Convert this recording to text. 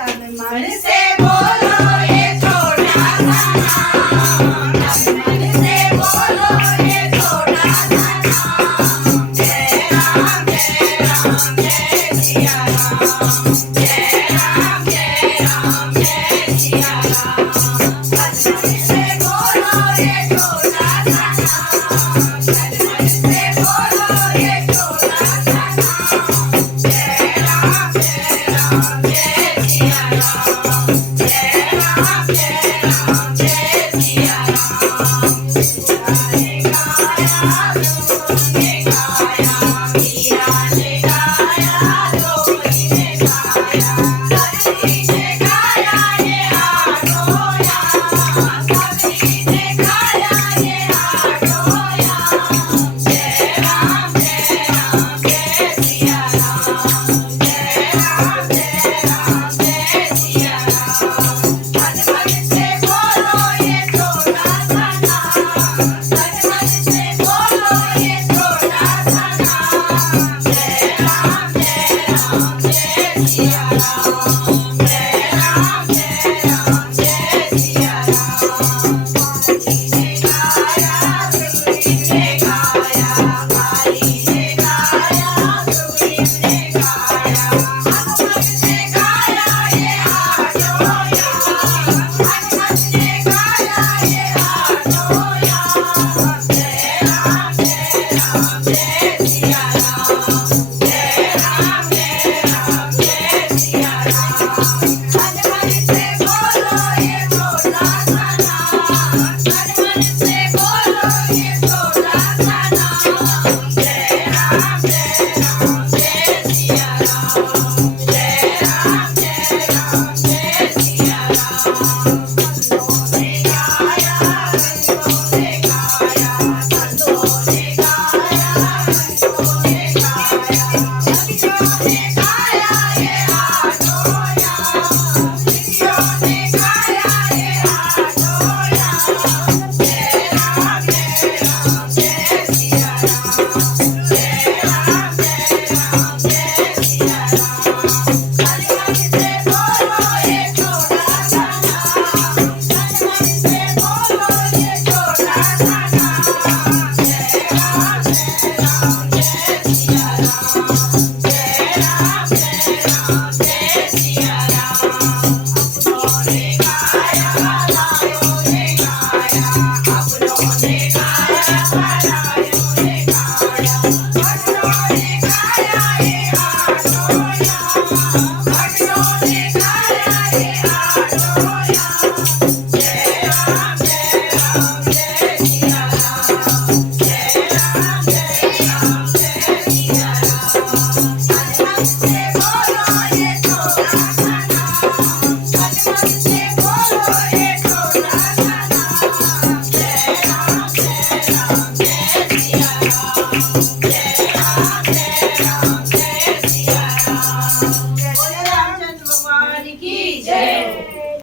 तन मन से बोलो ये छोटा सा नाम, तन मन से बोलो ये छोटा सा नाम। जय राम जय राम जय सिया राम, जय राम जय राम जय सिया राम। तन मन से बोलो ये छोटा सा नाम, तन मन से बोलो ये छोटा सा नाम। जय राम जय राम जय सिया राम, जय राम जय राम जय सिया राम। मीरा ने गाया लोमड़ी ने गाया, मीरा ने गाया लोमड़ी ने गाया, सबरी ने गाया ये आठोया, सबरी ने गाया ये आठोया। जय राम जय सिया राम, जय राम जय सिया राम। तन मन से बोलो ये छोटा सा नाम, तन मन से बोलो ये छोटा सा नाम। जय राम जय सिया राम।